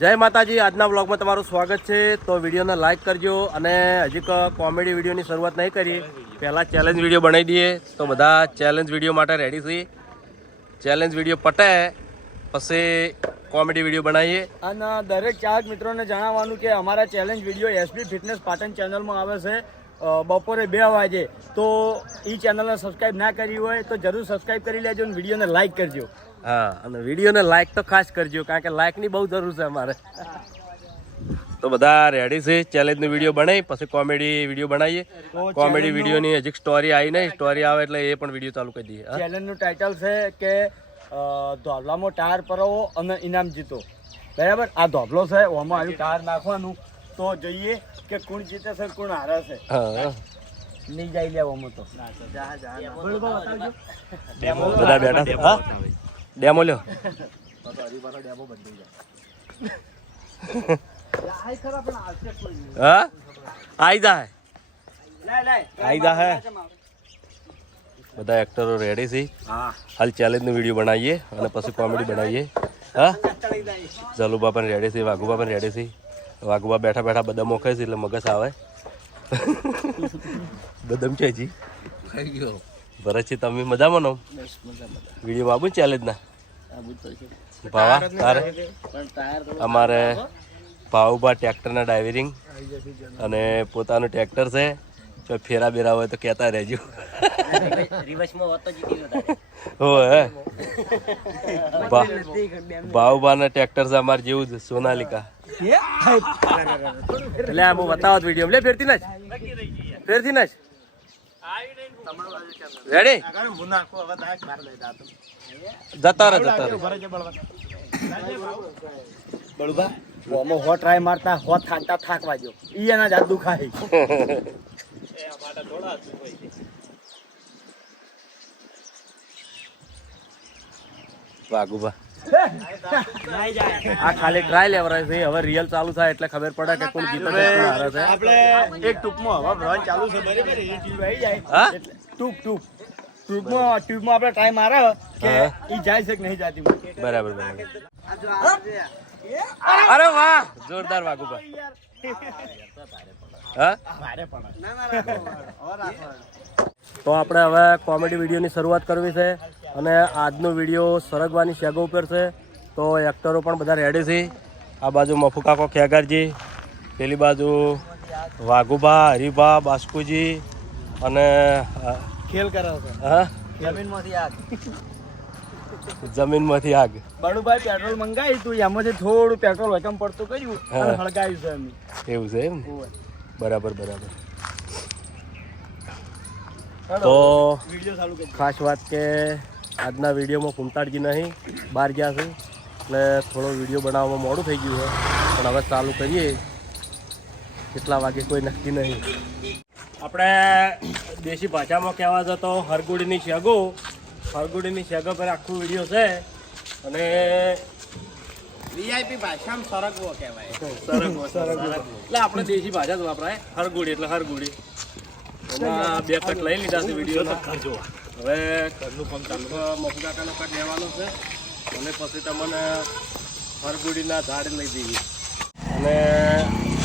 જય માતાજી, આજના બ્લોગમાં તમારું સ્વાગત છે. તો વિડીયોને લાઇક કરજો અને હજી કોમેડી વિડીયોની શરૂઆત નહીં કરી. પહેલાં ચેલેન્જ વીડિયો બનાવી દઈએ. તો બધા ચેલેન્જ વીડિયો માટે રેડી છીએ ચેલેન્જ વીડિયો પટે પછી કોમેડી વીડિયો બનાવીએ. અને દરેક ચાર મિત્રોને જણાવવાનું કે અમારા challenge video SB fitness Patan ચેનલમાં આવે છે બપોરે બે વાગે. તો એ ચેનલને સબસ્ક્રાઈબ ના કરી હોય તો જરૂર સબસ્ક્રાઇબ કરી લેજો અને વિડીયોને લાઇક કરજો. હા અને વિડીયોને લાઈક તો ખાસ કરજો કારણ કે લાઈકની બહુ જરૂર છે અમારે. તો બધા રેડી છે? ચેલેન્જનો વીડિયો બનાવી પછી કોમેડી વીડિયો બનાવીએ. કોમેડી કોમેડી વિડીયોની હજી સ્ટોરી આવી નહીં સ્ટોરી આવે એટલે એ પણ વીડિયો ચાલુ કરી દઈએ? ચેલેન્જનું ટાઇટલ છે કે ધોબલામાં ટાયર પરવો અને ઇનામ જીતો. બરાબર? આ ધોબલો છે ઓમાં આવ્યું ટાયર નાખવાનું. તો જોઈએ કે કોણ જીતે છે કોણ હારે છે. નહીં જાય લેવામાં તો. બધા બેઠા ડેમો લ્યો. હા? આઈ જાય આઈ જા હે. બધા એક્ટરો રેડી છે. હાલ ચેલેન્જનો વીડિયો બનાવીએ અને પછી કોમેડી બનાવીએ. હા? જલુબા પણ રેડી છે વાઘુબા પણ રેડી છે. વાઘુબા બેઠા બેઠા બધા મોખે છે એટલે મગજ આવે. બદમ છે જી ભરત છે તમે મજામાં નો વીડિયો બાબુ ચેલેન્જ ના? ભાવા તારે? અમારે ભાવુબા ટ્રેક્ટરના ડ્રાઇવરિંગ અને પોતાનું ટ્રેક્ટર છે. જો ફેરા બેરા હોય તો કહેતા રહેજો. હોય ભાવુબાના ટ્રેક્ટર છે અમારે જેવું જ સોનાલિકા. એટલે આમ બતાવો વીડિયો. લે ફેરથી ના ફેરતી ના રેડી જતા રહે જતા બળુભા ઓમાં હો ટ્રાય મારતા હો થાકતા થાકવા જો ઈ એના જાત દુખાય વાઘુબા આ ખાલી ટ્રાય લેવરાય છે. હવે રિયલ ચાલુ થાય એટલે ખબર પડે કે કોણ જીતે છે કોણ હારે છે. આપણે એક ટૂંકમાં હવા ભરવાનું ચાલુ છે બરાબર? એ ટ્યુબ આવી જાય. ટૂંક ટૂંક. ટૂંકમાં ટ્યુબમાં આપણે ટાઈમ મારે કે. ઈ જાય છે કે નહીં જાતી બરાબર બરાબર. અરે વાહ! જોરદાર વાગુ હા? તો આપણે હવે કોમેડી વિડીયોની શરૂઆત કરવી છે. અને આજનો વીડિયો સરગવાની શેગો ઉપર છે તો એક્ટરો પણ બધા રેડી છે. આ બાજુ મફુકાકો ખેગારજી પેલી બાજુ વાઘુભા હરિભા બાસ્કુજી અને ખેલ કરે હા? જમીનમાંથી આગ. જમીનમાંથી આગ. બણુભાઈ પેટ્રોલ મંગાવ્યું તું એમાંથી થોડું પેટ્રોલ વચમ પડતું કર્યું અને હળગાવ્યું છે અમે એવું છે એમ બરાબર બરાબર. તો ખાસ વાત કે આજના વિડીયોમાં કુંતાળજી નહીં. બહાર ગયા છે. એટલે થોડો વીડિયો બનાવવામાં મોડું થઈ ગયું છે. પણ હવે ચાલુ કરીએ. કેટલા વાગે કોઈ નક્કી નહીં. આપણે દેશી ભાષામાં કહેવા જતો હરગુડીની શેગો. હરગુડીની શેગો પર આખું વીડિયો છે. અને વીઆઈપી ભાષામાં સરગવો કહેવાય. સરગવો સરગવો. એટલે આપણે દેશી ભાષા જ વાપરાય. હરગુડી એટલે હરગુડી. એમાં બે કટ લઈ લીધા છે વીડિયો. હવે ઘરનું કામ ચાલુ મફુદાકાનો કાઢ લેવાનો છે. અને પછી તમને ફરગુડીના ઝાડ લઈ દઈએ અને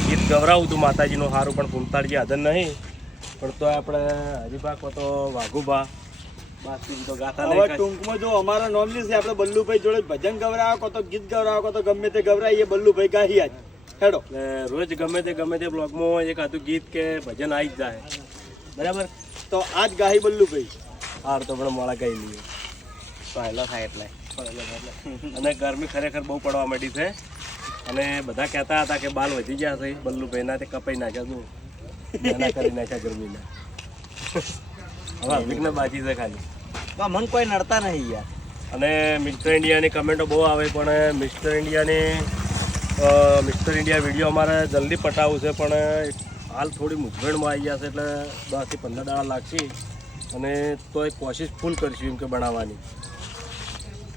ગીત ગવરાવું હતું માતાજીનું સારું પણ ભૂમતાળજી હાજર નહીં. પણ તો આપણે હરિભા કહો તો વાઘુભા. ટૂંકમાં જો અમારા નોમલી છે આપણે બલ્લુભાઈ જોડે ભજન ગવરાવો કો તો ગીત ગવરાવો કો તો ગમે તે ગવરાઈએ બલ્લુભાઈ ગાહી આજ. હેડો. રોજ ગમે તે ગમે તે બ્લોગમાં એક હતું ગીત કે ભજન આવી જ જાય. બરાબર? તો આજ ગાહી બલ્લુભાઈ. હાર તો પણ મોડા ગઈ લઈએ. પહેલો થાય એટલે. અને ગરમી ખરેખર બહુ પડવા માંડી છે. અને બધા કહેતા હતા કે બાલ વધી ગયા છે. બલ્લુભાઈના તે કપાઈ નાખ્યા તું નાના કરી નાખ્યા ગરમીના. હવે વિઘ્ન બાજી છે ખાલી. મન કોઈ નડતા નહીં યાર. અને મિસ્ટર ઇન્ડિયાની કમેન્ટો બહુ આવે પણ મિસ્ટર ઇન્ડિયાની મિસ્ટર ઇન્ડિયા વીડિયો અમારે જલ્દી પટાવવું છે પણ હાલ થોડી મૂંઝવણમાં આવી ગયા છે એટલે દસથી પંદર દાડા લાગશે. અને તો એક કોશિશ ફૂલ કરશું એમ કે બનાવવાની.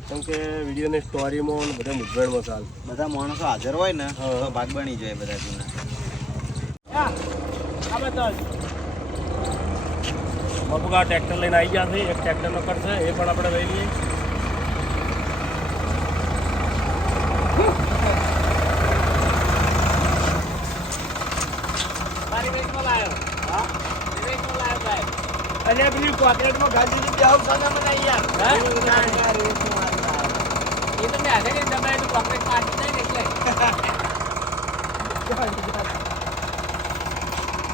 કેમ કે વિડીયોની સ્ટોરીમાં બધા મૂંઝવણમાં ચાલ બધા માણસો હાજર હોય ને તો ભાગ બની જાય બધા મફુગા ટ્રેક્ટર લઈને આવી ગયા છે. એક ટ્રેક્ટરનો કરશે એ પણ આપણે લઈ લઈએ. મને એ તો મેં હાથે લઈને તો નહીં એટલે.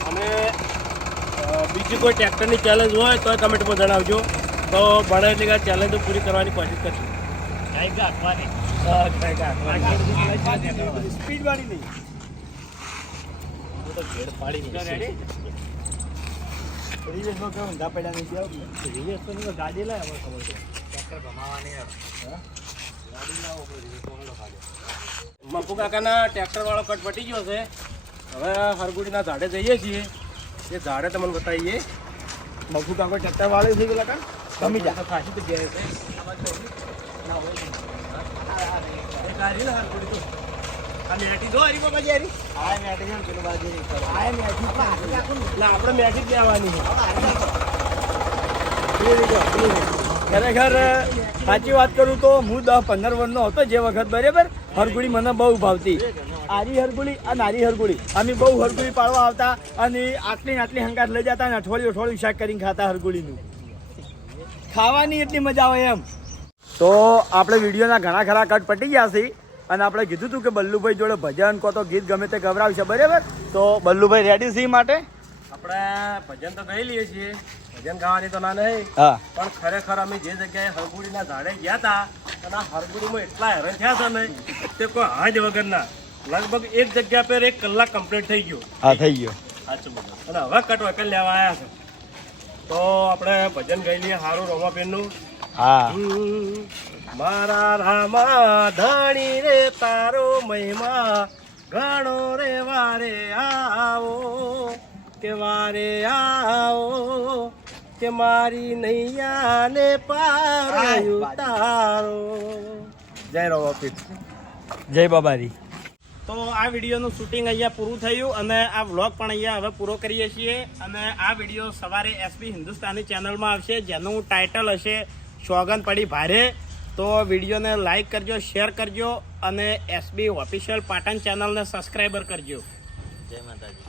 અને બીજું કોઈ ટ્રેક્ટરની ચેલેન્જ હોય તો કમેન્ટમાં જણાવજો. તો બને એટલી કાંઈ ચેલેન્જો પૂરી કરવાની કોશિશ કરશું. સ્પીડ વાળી નહીં. રિલેશમાં કેવું ઊંધા પડ્યા નથી આવું? ગાડી લાય હવે ખબર છે. ચક્કર ભમાવાની કાકાના ટ્રેક્ટરવાળો કટ પટી ગયો છે. હવે હરગુડીના ઝાડે જઈએ છીએ. એ ઝાડે તમને બતાવીએ. મફુ કાકો ટ્રેક્ટર વાળો થઈ ગયો કાં ગમી જા. તો ખાસી જગ્યાએ છે. એ ગાડી હરગુડી તો. આપણે મેટી જ લેવાની ખરેખર સાચી વાત કરું તો હું દસ પંદર વર્ષનો હતો જે વખત બરાબર? હરગુડી મને બહુ ભાવતી. આરી હરગુડી અને નારી હરગુડી અમે બહુ હરગુડી પાડવા આવતા અને આટલી આટલી હંકાર લઈ જતા અને અઠવાડિયું અઠવાડિયું શાક કરીને ખાતા હરગુડીનું ખાવાની એટલી મજા આવે એમ. તો આપણે વિડીયોના ઘણા ખરા કટ પટી ગયા છે. અને આપણે કીધું હતું કે બલ્લુભાઈ જોડે ભજન કો તો ગીત ગમે તે ગભરાવશે બરાબર? તો બલ્લુભાઈ રેડી છે માટે? આપણે ભજન તો ગઈ લઈએ છીએ. ભજન ગાવાની તો ના નહીં. પણ ખરેખર અમે જે જગ્યાએ હરગુડીના ઝાડે ગયા હતા અને આ હરગુડીમાં એટલા હેરાન થયા હતા ને તે કોઈ હાજ વગરના લગભગ એક જગ્યા પર એક કલાક કમ્પ્લીટ થઈ ગયો. હા થઈ ગયો. સાચું અને હવે કટ વકલ લેવા આવ્યા છે. તો આપણે ભજન ગાઈ લઈએ સારું રોમાબેનનું. હા. મારા રામા ધણી રે તારો મહિમા ઘણો રે વારે આવો કે વારે આવો કે મારી નૈયાને પાર ઉતારો. જય રોમાપીઠ જય બાબારી તો આ વિડીયોનું શૂટિંગ અહીંયા પૂરું થયું અને આ વ્લોગ પણ અહીંયા હવે પૂરો કરીએ છીએ અને આ વીડિયો સવારે એસબી હિન્દુસ્તાની ચેનલમાં આવશે, જેનું ટાઇટલ હશે સોગન પડી ભારે. તો વિડીયોને લાઇક કરજો શેર કરજો અને એસબી ઓફિશિયલ પાટણ ચેનલને સબસ્ક્રાઈબર કરજો. જય માતાજી.